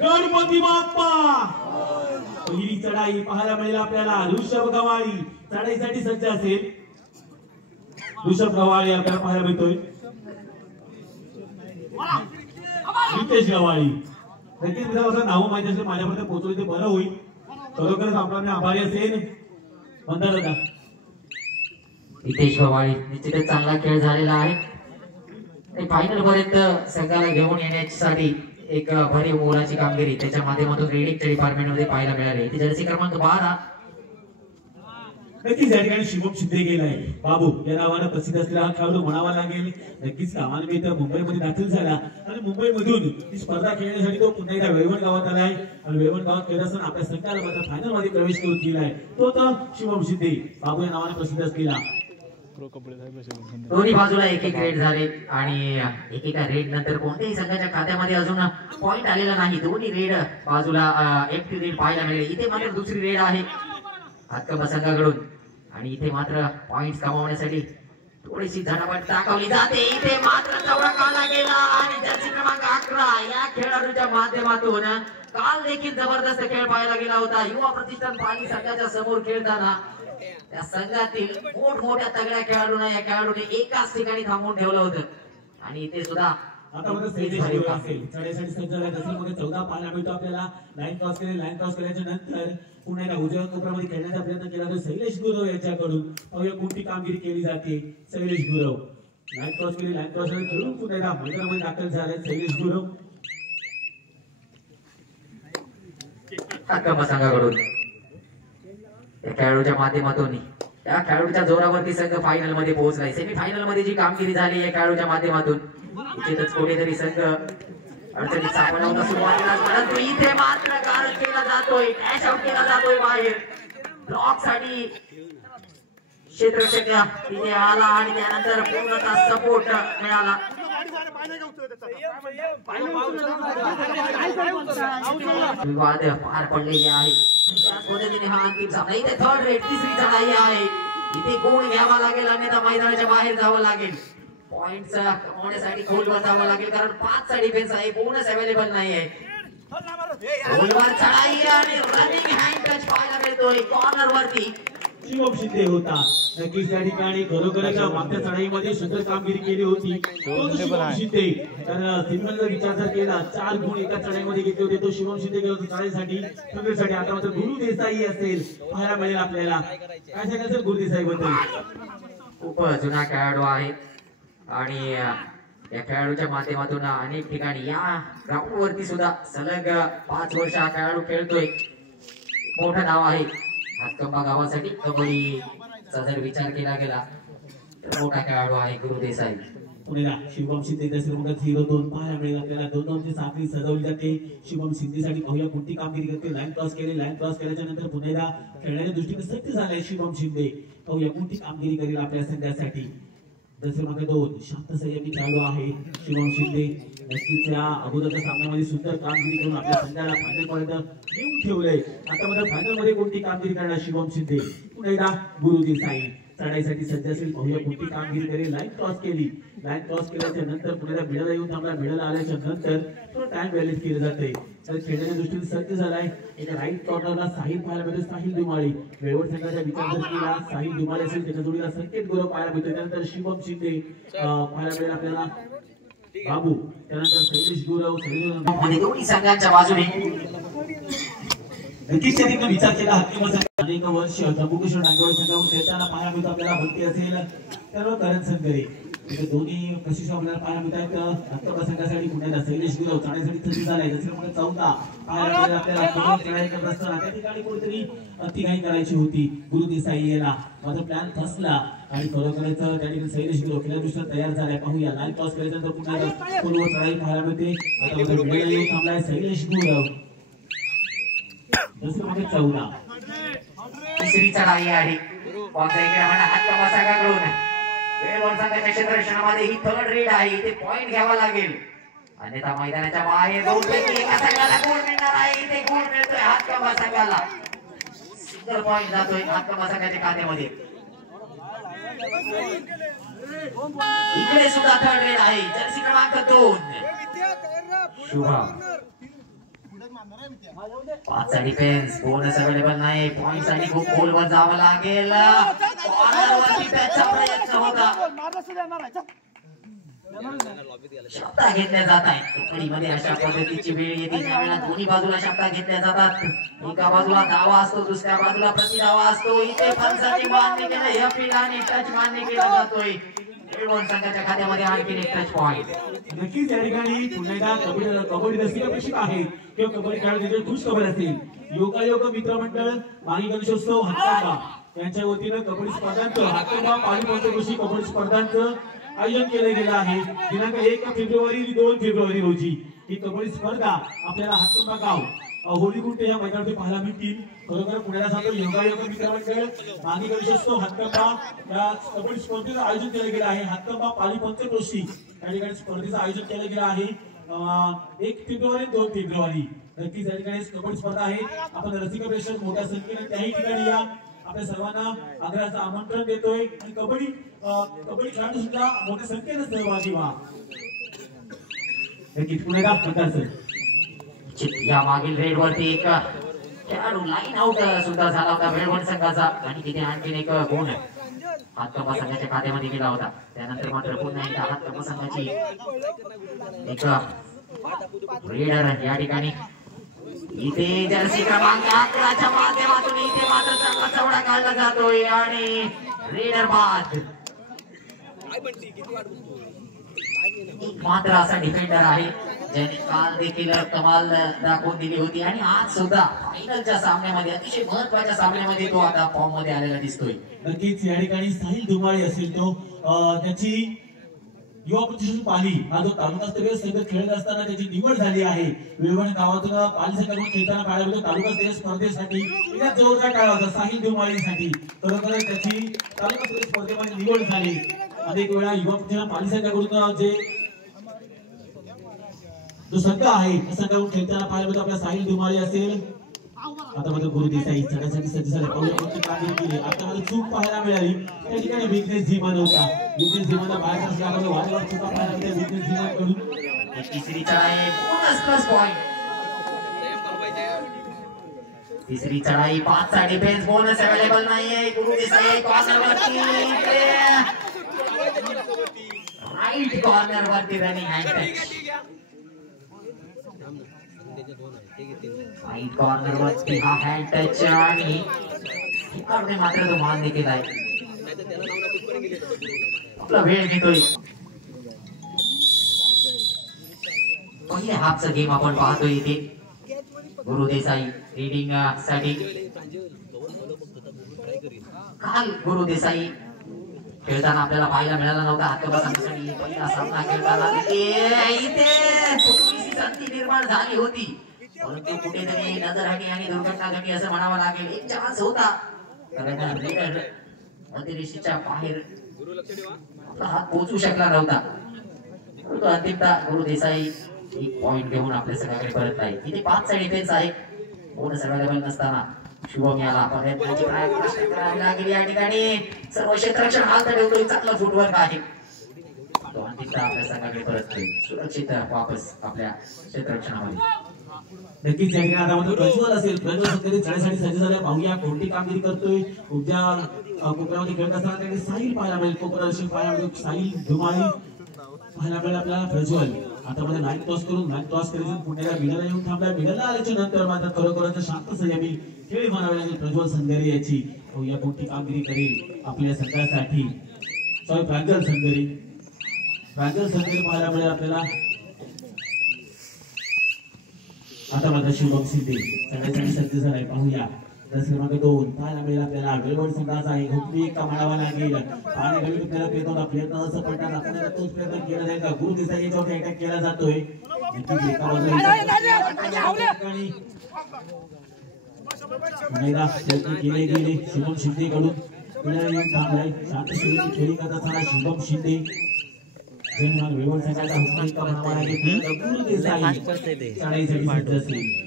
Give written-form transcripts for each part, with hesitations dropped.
गणपती बाप्पा पहिली चढाई पाहायला मिळेल आपल्याला ऋषभ गवाळी चढाईसाठी सज्ज असेल ऋषभ गवाळी आपल्याला पाहायला मिळतोय रितेश गवाळी नक्कीच मित्रांनो नाव माहिती असेल माझ्यापर्यंत पोहोचवले ते बरं होईल खरोखरच आपला मी आभारी असेल म्हणता दादा रितेश गवाळी निश्चितच चांगला खेळ झालेला आहे फायनल पर्यंत संघाला घेऊन येण्यासाठी एक भरीव मोलाची कामगिरी त्याच्या माध्यमातून रेडिंगच्या डिपार्टमेंट मध्ये पाहायला मिळाली ती जर्सी क्रमांक 12 नक्कीच या ठिकाणी शुभम शिंदे गेलाय बाबू या नावानं प्रसिद्ध असलेला हा खेळाडू म्हणावा लागेल नक्कीच कामानिमित्त मुंबईमध्ये दाखल झाला आणि मुंबईमधून ही स्पर्धा खेळण्यासाठी तो पुन्हा एकदा वेळवण गावात आलाय आणि वेळवण गावात खेळत असताना आपल्या संघाला मात्र फायनल मध्ये प्रवेश करून गेलाय तो तर शुभम शिंदे बाबू या नावाने प्रसिद्ध असलेला दोन्ही बाजूला एक एक रेड झाले आणि एकेका रेड नंतर कोणत्याही संघाच्या खात्यामध्ये अजून पॉइंट आलेला नाही दोन्ही रेड बाजूला एकटी रेड पाहायला मिळेल इथे मात्र दुसरी रेड आहे हातकंबा संघाकडून आणि इथे मात्र पॉइंट्स कमावण्यासाठी थोडीशी झटापट दाखवली जाते इथे मात्र चौडा काढला गेला आणि जर्सी क्रमांक 11 या खेळाडूच्या माध्यमातून काल देखील जबरदस्त खेळ पाहायला गेला होता युवा प्रतिष्ठान पाली संघाच्या समोर खेळताना त्या संघातील मोठमोठ्या तगड्या खेळाडूंना या खेळाडूने एकाच ठिकाणी थांबवून ठेवलं होतं आणि इथे सुद्धा आता मध्ये शैलेश गुरव असेल चढाईसाठी सज्ज झाला त्याच्यामध्ये 14 पाहायला मिळतो आपल्याला लाईन क्रॉस केल्याच्या नंतर पुन्हा एकदा उजव्या कोपऱ्यामध्ये खेळण्याचा प्रयत्न केला तर शैलेश गुरव यांच्याकडून पाहूया कोणती कामगिरी केली जाते शैलेश गुरव लाईन क्रॉस खेळून पुन्हा एकदा मैदानामध्ये दाखल झाले शैलेश गुरव हातकंबा संघाकडून या खेळाडूच्या माध्यमातून त्या खेळाडूच्या जोरावरती संघ फायनल मध्ये पोहोचलाय सेमी फायनल मध्ये जी कामगिरी झाली या खेळाडूच्या माध्यमातून इथेच कुठेतरी संघ अडचणीत सापडला होता सुरुवातीलाच परंतु इथे मात्र गारद केला जातोय डॅश आउट केला जातोय बाहेर ब्लॉक साठी क्षेत्ररक्षक तिथे आला आणि त्यानंतर पूर्णतः सपोर्ट मिळाला विवाद पार पडलेले आहे त्याच पद्धतीने हा अंतिम सामना इथे थर्ड रेड तिसरी चढाई आहे इथे गुण घ्यावा लागेल अन्यथा मैदानाच्या बाहेर जावं लागेल पॉइंट्स कमवण्यासाठी गोलवर जावं लागेल कारण 5 चा डिफेन्स आहे बोनस अवेलेबल नाही आहे गोलवर चढाई आणि रनिंग हँड टच पाहायला मिळतोय कॉर्नर वरती शुभम शिंदे होता नक्कीच या ठिकाणी खरोखरच मागच्या चढाईमध्ये सुंदर कामगिरी केली होती तो शुभम शिंदे कारण सिंगल विचार जर केला 4 गुण एका चढाईमध्ये घेतले होते तो शुभम शिंदे गेला होता चढाईसाठी आता मात्र गुरु देसाई असेल पाहायला मिळेल आपल्याला काय सांगायचं गुरु देसाई बद्दल खूप जुना खेळाडू आहे आणि या खेळाडूच्या माध्यमातून अनेक ठिकाणी या ग्राउंड वरती सुद्धा सलग 5 वर्ष हा खेळाडू खेळतोय मोठं नाव आहे हातकंबा गावासाठी कबड्डीचा जर विचार केला गेला तर मोठा खेळाडू आहे गुरु देसाई पुण्याला शुभम शिंदे क्रमांक 02 पाहायला मिळेल आपल्याला 2-2ची साखळी सजवली जाते शुभम शिंदेसाठी पाहूया कोणती कामगिरी करते लाईन क्रॉस केल्याच्या नंतर पुण्याला खेळण्याच्या दृष्टीने सज्ज झालाय शुभम शिंदे पाहूया कोणती कामगिरी करेल आपल्या संघासाठी क्रमांक 2 शांत संयमी खेळाडू आहे शुभम शिंदे नक्कीच या अगोदरच्या सामन्यामध्ये सुंदर कामगिरी करून आपल्या संघाला फायनल पर्यंत घेऊन ठेवलंय आता मात्र फायनल मध्ये कोणती कामगिरी करणार शुभम शिंदे पुन्हा एकदा गुरु देसाई चढाईसाठी सज्ज असेल पाहूया कोणती कामगिरी करेल लाईन क्रॉस केल्याच्या नंतर पुन्हा मिडल येऊन थांबला मिडल आल्याच्या नंतर थोडं टाइम व्हॅलिड केलं जाते तर खेळण्याच्या दृष्टीने सज्ज झालाय एका राईट कॉर्नरला साहिल पाहायला मिळतो साहिल दुमाळी वेळवड संघाचा विचार जर केला साहिल दुमाळी असेल त्याच्या जोडीला संकेत गुरव पाहायला मिळतो त्यानंतर शुभम शिंदे पाहायला मिळेल आपल्याला बाबू त्यानंतर शैलेश गुरव दोन्ही संघांच्या बाजूने नक्कीच त्यांनी विचार केला हक्कीमध्ये अनेक वर्ष जम्मू-काश्मीर डांगेवाडी संघावर खेळताना पाहायला मिळतो आपल्याला भरती असेल तर करण संघरे दोन्ही प्रशिक्षक आपल्याला पाहायला मिळतात हक्कबा संघासाठी पुण्याला शैलेश गुरव चढाईसाठी सज्ज झालाय क्रमांक 14 पाहायला मिळेल आपल्याला चढाई करत असताना त्या ठिकाणी कुठेतरी अतिघाई करायची होती गुरु देसाई याला माझा प्लॅन फसला आणि खरोखरच त्या ठिकाणी शैलेश गुरव खेळादृष्ट्या तयार झालाय पाहूया लाईन क्रॉस केल्यानंतर पुन्हा पूर्व चढाई पाहायला मिळते आता मध्ये येऊन थांबलाय शैलेश गुरव तिसरी चढाई आहे हातकंबा संघाकडून वेळवड संघाच्या क्षेत्ररक्षणामध्ये ही थर्ड रेड आहे इथे पॉइंट घ्यावा लागेल अन्यथा मैदानाच्या बाहेर दोनपैकी एका संघाला गोल मिळणार आहे इथे गोल मिळतोय हातकंबा संघाला सिंगल पॉइंट जातोय हातकंबा संघाच्या खात्यामध्ये इकडे सुद्धा थर्ड रेड आहे जर्सी क्रमांक 2 शुभम 5चा डिफेन्स, बोनस अवेलेबल नाही. पॉइंट साठी खूप खोलवर जावं लागेल. कॉर्नरवरती त्याचा प्रयत्न होता. शब्दा घेतल्या जात आहेत कबड्डीमध्ये. अशा पद्धतीची वेळ येते ज्यावेळेला दोन्ही बाजूला शब्दा घेतल्या जातात. एका बाजूला धावा असतो, दुसऱ्या बाजूला प्रतिधावा असतो. इथे फनसाठी मान्य केलं, या पिढाने टच मान्य केला जातोय. संघाच्या खात्यामध्ये आणखी एक टच पॉइंट. नक्कीच या ठिकाणी पुन्हा एकदा कबड्डी रसिक अपेक्षित आहे किंवा कबड्डी खेळाडू देखील खुश खबर असेल. योगायोग मित्रमंडळ माही गणेशोत्सव हातकंबा यांच्या वतीनं कबड्डी स्पर्धांचं हातकंबा पाली पंचक्रोशी कबड्डी स्पर्धांचं आयोजन केले गेलं आहे. दिनांक 1 फेब्रुवारी 2 फेब्रुवारी रोजी ही कबड्डी स्पर्धा आपल्याला हातकंबा गाव होलीकुंटे या मैदानावर पाहायला मिळतील. खरोखर पुण्याला सांगतो योगायोग मित्रमंडळ माही गणेशोत्सव हातकंबा या कबड्डी स्पर्धेचं आयोजन केलं गेलं आहे. हातकंबा पाली पंचक्रोशी या ठिकाणी स्पर्धेचं आयोजन केलं गेलं आहे. 1 फेब्रुवारी 2 फेब्रुवारी नक्कीच या ठिकाणी कबड्डी स्पर्धा आहे. आपण रसिक प्रेक्षक मोठ्या संख्येने त्याही ठिकाणी या. आपल्या सर्वांना आग्रहाचं आमंत्रण देतोय आणि कबड्डी खेळाडू सुद्धा मोठ्या संख्येने सहभागी व्हा. नक्कीच पुण्याला प्रकारचं या मागील रेड वरती एक खेळाडू लाईन आउट सुद्धा झाला होता वेळवण संघाचा आणि तिथे आणखीन एक गुण हातकंबा संघाच्या खात्यामध्ये गेला होता. त्यानंतर मात्र पुन्हा एकदा हातकंबा संघाची एक रेडर या ठिकाणी. इथे जर्सी क्रमांक 11च्या माध्यमातून इथे मात्र चांगला चवडा काढला जातोय आणि रेडर बाद. एक मात्र असा डिफेंडर आहे ज्याने काल देखील कमाल दाखवून दिली होती आणि आज सुद्धा फायनलच्या सामन्यामध्ये अतिशय महत्वाच्या सामन्यामध्ये तो आता फॉर्म मध्ये आलेला दिसतोय. नक्कीच या ठिकाणी साहिल धुमाळे असेल तो त्याची युवा प्रतिष्ठान पाली हा जो तालुकास्तरीय संघ खेळत असताना त्याची निवड झाली आहे. वेळवण गावातून पाली संघाकडून खेळताना पाहायला मिळतो तालुकास्तरीय स्पर्धेसाठी. जोरदार टाळा होता साहिल धुमाळेसाठी. खरोखर त्याची तालुकास्तरीय स्पर्धेमध्ये निवड झाली. अनेक वेळा युवा प्रतिष्ठान पाली संघाकडून जो संघ आहे त्या संघाकडून खेळताना पाहायला मिळतो आपल्या साहिल धुमाळे असेल. आता मात्र गुरु देसाई चढण्यासाठी सज्ज झाले. कामगिरी केली. आता मात्र चूक पाहायला मिळाली. त्या ठिकाणी विघ्नेश झिमन होता. विघ्नेश झिमनला बाहेर असल्यामुळे वारंवार चुका पाहायला मिळते विघ्नेश झिमनकडून. तिसरी चढाई बोनस प्लस पॉइंट. तिसरी चढाई 5चा डिफेन्स, बोनस अवेलेबल नाहीये. गुरु देसाई कॉर्नरवरती राईट कॉर्नरवरती रनिंग हँड टच. राईट कॉर्नरवरती हा हँड टच आणि खेळाडूने मात्र तो मान्य केलाय. आपला वेळ घेतोय. पहिले हाफचा गेम आपण पाहतोय इथे. गुरु देसाई रीडिंग साठी. काल गुरु देसाई खेळताना आपल्याला पाहायला मिळाला नव्हता. हातकंबा संघासाठी पहिला सामना खेळताना इथे थोडीशी संधी निर्माण झाली होती परंतु कुठेतरी नजरहानी आणि दुर्घटना घडली असं म्हणावं लागेल. एक चान्स होता अतिरेषेच्या बाहेर हात पोहोचू शकला नव्हता. अंतिमतः गुरु देसाई एक पॉइंट घेऊन आपल्या संघाकडे परत आहे. इथे 5चा डिफेन्स आहे. बोनस अवेलेबल नसताना शुभम याला प्रयत्नाची करावी लागेल. या ठिकाणी सर्व क्षेत्ररक्षण हालत ठेवतोय. चांगला फुटवर्क आहे. तो अंतिमतः आपल्या संघाकडे परत सुरक्षित वापस आपल्या क्षेत्ररक्षणामध्ये. नक्कीच या ठिकाणी आता मात्र प्रज्वल असेल. प्रज्वल सध्या चढण्यासाठी सज्ज झाल्या. पाहूया कोणती कामगिरी करतोय. उद्या कोपऱ्यामध्ये खेळत असताना त्याकडे साहिल पाहायला मिळेल. कोपरा पाहायला मिळेल. साहिल धुमाळी पाहायला मिळेल आपल्याला. प्रज्वल आता मध्ये लाईन क्रॉस करून पुण्याला मिडलला येऊन थांबला. मिडलला आल्याच्या नंतर मात्र खरोखरच शांत संयमी खेळ म्हणावे लागेल प्रज्वल संगरी याची. पाहूया कोणती कामगिरी करेल आपल्या संघासाठी. प्रांजल संगरी पाहायला मिळेल आपल्याला. आता मात्र शुभम शिंदे चढण्यासाठी सज्ज झालाय. पाहूया क्रमांक 2 पाहायला मिळेल आपल्याला. वेळवण संघाचा आहे. हुकमी का म्हणावा लागेल. पाणी गळून आपल्याला प्रयत्न असं पडतात. आपल्याला तोच प्रयत्न केला जाईल का. गुरु देसाई याच्यावर अटॅक केला जातोय. केले गेले शुभम शिंदे कडून येऊन थांबलाय. शांत सुरेची खेळी करत असताना शुभम शिंदे वेळवण संघाचा हुकमी का म्हणावा लागेल. गुरु देसाई चढाईसाठी सज्ज असेल.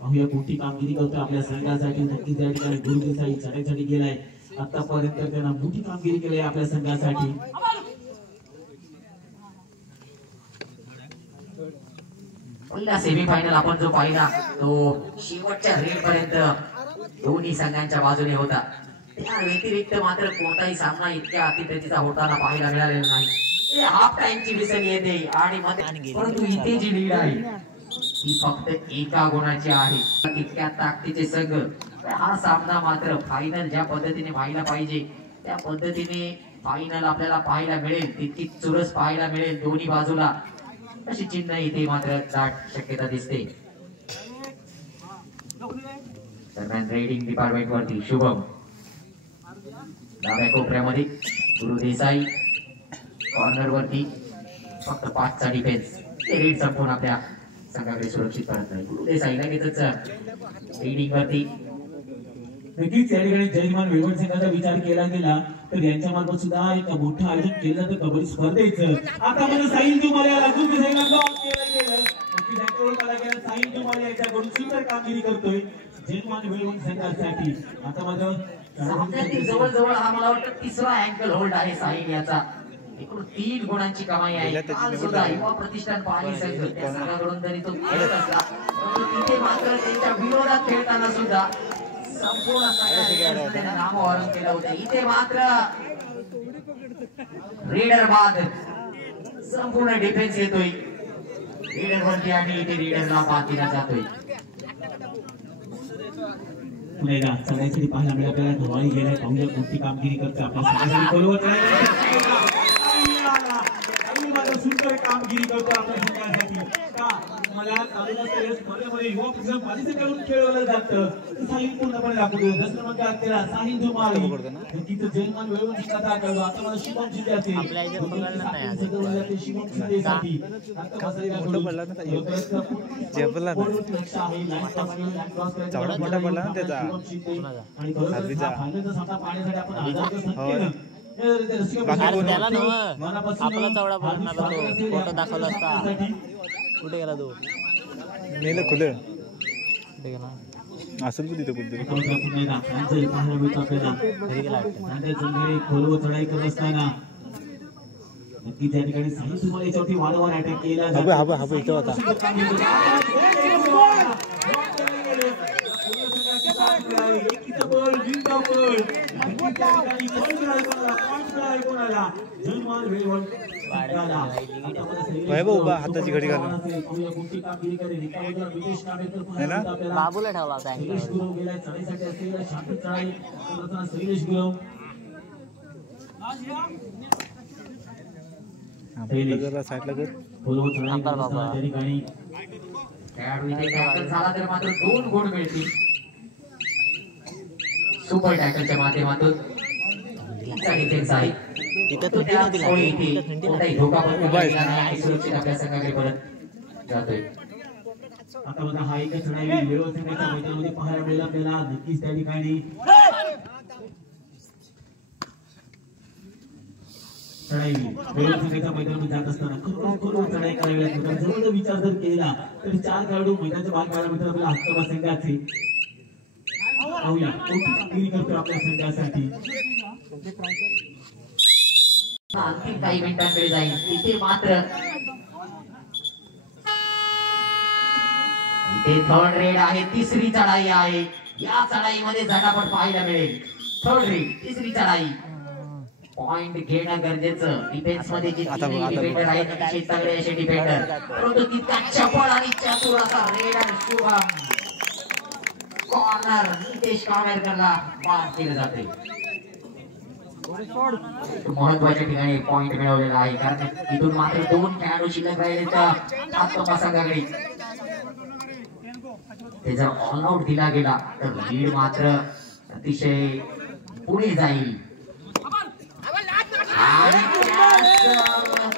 पाहूया कोणती कामगिरी करतो आपल्या संघासाठी. नक्कीच त्या ठिकाणी गुरु देसाई चढाईसाठी गेलाय. आतापर्यंत त्यांना मोठी कामगिरी केली आहे आपल्या संघासाठी. पहिला सेमीफायनल आपण जो पाहिला तो शेवटच्या रेड पर्यंत दोन्ही संघांच्या बाजूने होता. त्या व्यतिरिक्त मात्र कोणताही सामना इतक्या अतिप्रतीचा होताना पाहायला मिळालेला नाही. हाफ टाइमची विसर येते आणि परंतु इथे जी लीड आहे ती फक्त एका गुणाची आहे. तितक्या ताकदीचे संघ हा सामना मात्र फायनल ज्या पद्धतीने व्हायला पाहिजे त्या पद्धतीने फायनल आपल्याला पाहायला मिळेल, तितकी चुरस पाहायला मिळेल दोन्ही बाजूला अशी चिन्ह इथे मात्र दाट शक्यता दिसते. दरम्यान रेडिंग डिपार्टमेंट वरती शुभम डाव्या कोपऱ्यामध्ये, गुरु देसाई कॉर्नर वरती फक्त 5चा डिफेन्स. ते रेड संपून आपल्या संघाकडे सुरक्षित परत नाही. गुरु देसाई लगेचच रेडिंग वरती. नक्कीच या ठिकाणी जयमान वेळवण संघाचा विचार केला गेला तर यांच्या मार्फत सुद्धा एक मोठं आयोजन केलं तर कबड्डी स्पर्धेचं. आता मला साहिल तुम्हाला लागून केलं गेलं. नक्कीच यांच्यावर गेला साहिल तुम्हाला याच्याकडून सुंदर कामगिरी करतोय जयमान वेळवण संघासाठी. आता मात्र जवळजवळ हा मला वाटतं 3रा अँकल होल्ड आहे साहिल याचा. एकूण 3 गुणांची कमाई आहे. काल सुद्धा युवा प्रतिष्ठान पाणी संघ त्या संघाकडून जरी तो खेळत असला परंतु तिथे मात्र त्यांच्या विरोधात खेळताना सुद्धा संपूर्ण नामोहरम केलं होतं. इथे मात्र रेडर बाद संपूर्ण डिफेन्स येतोय रेडर वरती आणि इथे रेडरला बाद दिला जातोय. पुन्हा एकदा चढाईसाठी पाहायला मिळालं आपल्याला धवाळी गेलाय. पाहूया कोणती कामगिरी करते आपल्या संघासाठी. सुंदर कामगिरी करतो आपल्या संघासाठी. का मला मध्ये युवा प्रतिष्ठान पालिकेकडून खेळवलं जातं साहिल पूर्णपणे दाखवतो. 10 क्रमांकात त्याला साहिल धुमाळी तिथं जयमान वेळवून शिकायचा करतो. आता मला शुभम शिंदे असेल शुभम शिंदेसाठी आपला चवडा पडणार फोटो दाखवला असता. कुठे गेला तो? मेलं खुलं कुठे गेला असेल पण तिथं कुठे खोलवर चढाई करत असताना नक्की त्या ठिकाणी साहिल तुम्हाला याच्यावरती वारंवार अटॅक केला इथं होता. उभा हाताची घडी घालून बाबूला ठेवला होता. साईडला कर झाला तर मात्र 2 गुण मिळतील सुपर टॅकलच्या माध्यमातून. डिफेन्स आहे धोका सुरक्षित आपल्या संघाकडे परत जातोय. आता बघा हा एकच चढाई वेळवण संघाच्या मैदानामध्ये पाहायला मिळेल आपल्याला. नक्कीच त्या ठिकाणी चढाई वेळवण संघाच्या मैदानामध्ये जात असताना खरोखर चढाई करावी लागते. जवळ विचार जर केला तर 4 खेळाडू मैदानाच्या बाहेर पाहायला मिळतात आपल्या हक्कबा संघाचे. पाहूया कोणती कामगिरी करतो आपल्या संघासाठी. अंतिम काही मिनिटांकडे जाईल. तिथे मात्र इथे 3rd रेड आहे. 3री चढाई आहे. या चढाईमध्ये झटापट पाहायला मिळेल. 3rd रेड 3री चढाई. पॉइंट घेणं गरजेचं. डिफेन्स मध्ये जे डिफेंडर आहेत अतिशय तगडे असे डिफेंडर परंतु तितका चपळ आणि चतुर असा रेड आणि शुभम. कॉर्नर नितेश कामेरकरला पास केलं जाते. महत्वाच्या ठिकाणी पॉइंट मिळवलेला आहे कारण इथून मात्र 2 खेळाडू शिल्लक राहिले तर हातकंबा संघाकडे. ते जर ऑल आउट दिला गेला तर लीड मात्र अतिशय पुढे जाईल.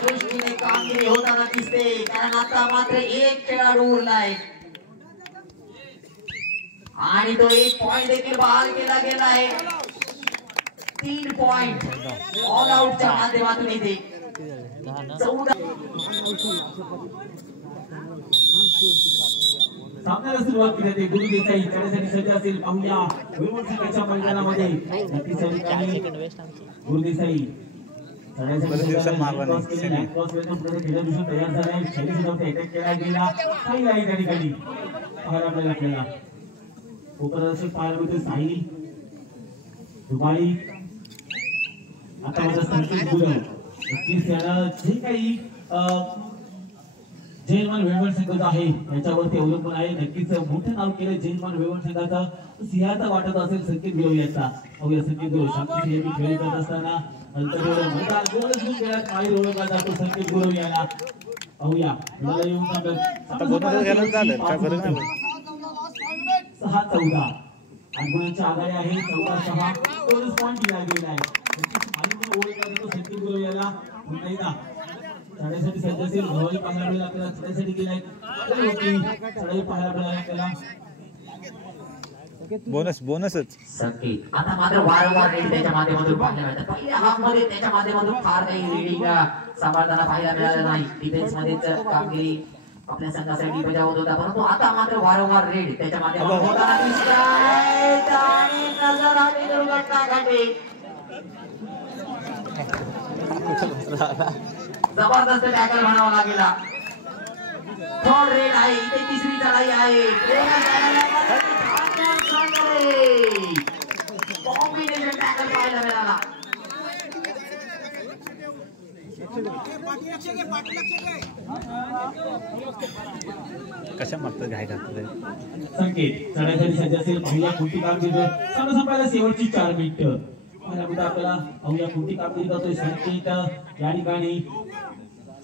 दृष्टीने कामगिरी होताना दिसते कारण आता मात्र 1 खेळाडू उरलाय आणि तो 1 पॉइंट देखील बहाल केला गेला आहे. 3 पॉइंट ऑल आउटच्या माध्यमातून येते. 14 सामन्याला सुरुवात केली जाते. गुरु देसाई खेळण्यासाठी सज्ज असेल. पाहूया वेळवण संघाच्या मैदानामध्ये गुरु देसाई बरेच दिवसात मारला नाही सेमी. तयार झालाय शैली सुद्धा अटॅक केला गेला काही नाही त्या ठिकाणी पाहायला मिळेल आपल्याला. उपरदर्शक पाहायला मिळते साहिल दुबाई. आता माझा संकेत गुरव 21 याला जे काही जयमान वेवण संघ आहे याच्यावरती अवलंबून आहे. नक्कीच मोठं नाव केलं जयमान वेवण संघाचा. सिंहाचा वाटत असेल संकेत गुरव याचा. अवया संकेत गुरव शांती खेळी करत असताना ओळखला जातो संकेत गुरव याला. अवया आता बोनस घ्यायला झालं काय फरक नाही. 6-14 गुणांच्या आघाडी आहे. 14-6 बोनस पॉइंट दिला गेला आहे. ओळखला जातो संकेत गुरव याला. पुन्हा एकदा चढाईसाठी सज्ज असेल. धवळी पाहायला मिळेल आपल्याला. चढाईसाठी गेलाय चढाई पाहायला मिळाली आपल्याला. बोनसच संकेत आता मात्र वारंवार रेड त्याच्या माध्यमातून पाहायला मिळतात. पहिल्या हाफ मध्ये त्याच्या माध्यमातून फार काही रेडिंग सांभाळताना पाहायला मिळालं नाही. डिफेन्स मध्येच कामगिरी आपल्या संघासाठी बजावत होता. परंतु आता मात्र वारंवार रेड त्याच्या माध्यमातून जबरदस्त टॅकल म्हणावा लागेला. थर्ड रेड आहे. इथे तिसरी चढाई आहे. कॉम्बिनेशन टॅकल पाहायला मिळाला. कशा मारतात घाय घातलंय. संकेत चढाईसाठी सज्ज असेल. पहिल्या कुंटी कामगिरी संपायला शेवटची 4 मिनिटं. आपल्याला पाहूया कुंटी कामगिरी करतोय संकेत या ठिकाणी.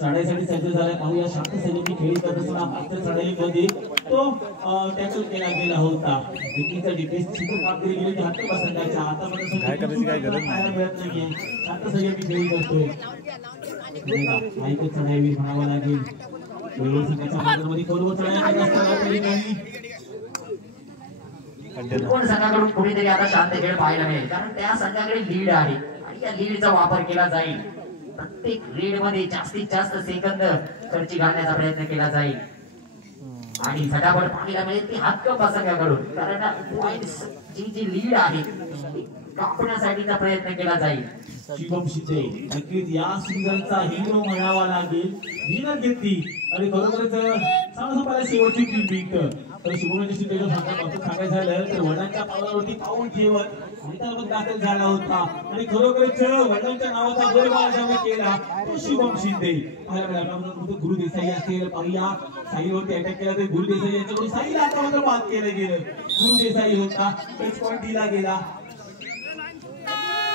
चढाईसाठी सज्ज झालाय. पाहूया शांत सैनिकी खेळी करत असताना मागच्या चढाईमध्ये तो टॅकल केला गेला होता. डिफेन्सची कामगिरी गेली ती हात बसण्याच्या. आता काय करायची काय गरज नाही. मिळत नाहीये. शांत सैनिकी खेळी करतोय. चढाई म्हणावा लागेल. संघाच्या मैदानामध्ये खोलवर चढाई कोण संघाकडून कुठेतरी आता शांत खेळ पाहायला मिळेल. कारण त्या संघाकडे लीड आहे आणि या लीडचा वापर केला जाईल. प्रत्येक रेड मध्ये जास्तीत जास्त सेकंद खर्ची घालण्याचा प्रयत्न केला जाईल आणि झटापट पाहायला मिळेल ती हातकंबा संघाकडून. कारण पॉइंट्स जी लीड आहे कापण्यासाठीचा प्रयत्न केला जाईल. शिवम शिंदे नक्कीच या सीझनचा हिरो म्हणावा लागेल. मेहनत घेतली आणि खरोखरच सांगायला शेवटची 3 मिनिटं. तर शुभम शिंदे सांगायचं झालं तर वडिलांच्या पावलावरती पाऊल ठेवत मैदानात दाखल झाला होता आणि खरोखरच वडिलांच्या नावाचा गौरव केला तो शुभम शिंदे. गुरु देसाई असेल. पहिल्या साईवरती अटॅक केला तर गुरु देसाई यांच्याकडून साईला आता मात्र बाद केलं गेलं. गुरु देसाई होता. एक पॉइंट दिला गेला.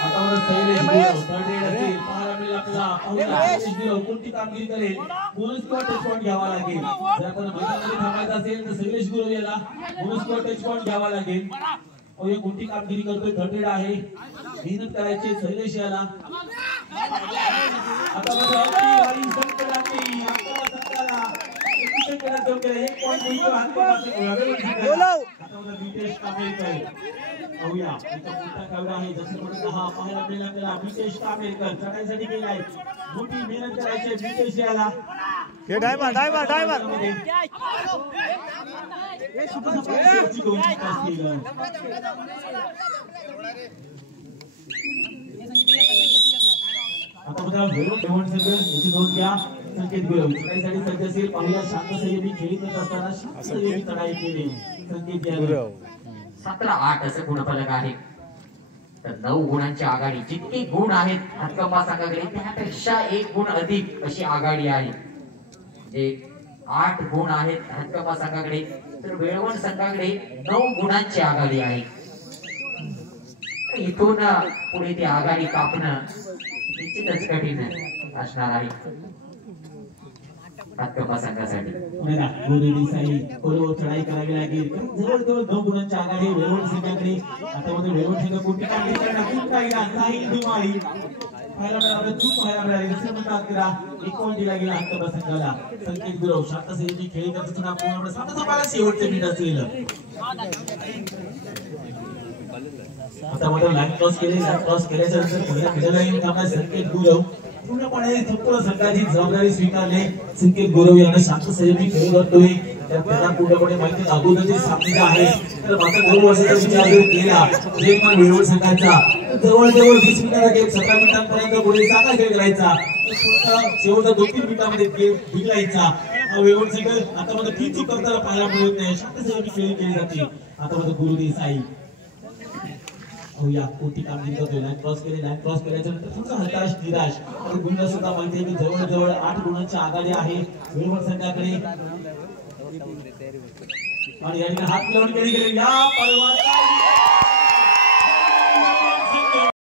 आता मला शैलेश गुरव थर्ड रेड असेल. पाहायला मिळेल आपला शैलेश गुरव कोणती कामगिरी करेल. बोनस किंवा टच पॉइंट घ्यावा लागेल. जर आपण मैदानामध्ये थांबायचं असेल तर शैलेश गुरव याला बोनस किंवा टच पॉइंट घ्यावा लागेल. हे कोणती कामगिरी करतोय. थर्ड रेड आहे. मेहनत करायची शैलेश याला. आता चढाईसाठी गेलाय. मोठी मेहनत करायची विशेष याला. आता बघा याची नोंद घ्या. संकेत गुरव चढाईसाठी सज्ज असेल. पाहूया शांत संयमी खेळी करत असताना शांत संयमी चढाई केली संकेत गुरव. 17-8 असं गुणफलक आहे. तर 9 गुणांची आघाडी. जितके गुण आहेत हातकंबा संघाकडे त्यापेक्षा 1 गुण अधिक अशी आघाडी आहे. जे 8 गुण आहेत हातकंबा संघाकडे तर वेळवण संघाकडे 9 गुणांची आघाडी आहे. इथून पुढे ती आघाडी कापणं निश्चितच कठीण असणार आहे हातकंबा संघासाठी. चढाई करावी लागेल. जवळजवळ 9 गुणांच्या आघाडी वेळवण संघाकडे. आता मध्ये वेळवण संघ कोणती कामगिरी एक पॉइंट दिला गेला हातकंबा संघाला. संकेत गुरव शांत संयमी खेळी करत असताना शेवटचे मिनिट असेल. आता मध्ये लाईन क्रॉस केली. लाईन क्रॉस केल्याच्या नंतर संकेत गुरव पूर्णपणे संपूर्ण संघाची जबाबदारी स्वीकारली. संकेत गुरव यांना शांत संयमी खेळ करतोय. त्यांना पूर्णपणे माहिती अगोदरचे सामने आहे तर मात्र 2 वर्षाचा विचार केला वेळवण संघाचा जवळजवळ 20 मिनिटाचा गेम 17 मिनिटांपर्यंत पुढे चांगला खेळ करायचा. शेवटच्या 2-3 मिनिटांमध्ये गेम जिंकायचा. वेगवेगळे सिंगल आता मध्ये 3 चूक करताना पाहायला मिळत नाही. शांततेने खेळ केली जाते. आता मध्ये गुरु देसाई या कोटी कामगिरी करतोय. लाईन क्रॉस केल्याच्या नंतर थोडा हताश निराश. आणि गुरुला सुद्धा माहिती आहे की जवळजवळ 8 गुणांची आघाडी आहे वेळवर संघाकडे. आणि याने हात लावून केली गेली या पळवाचा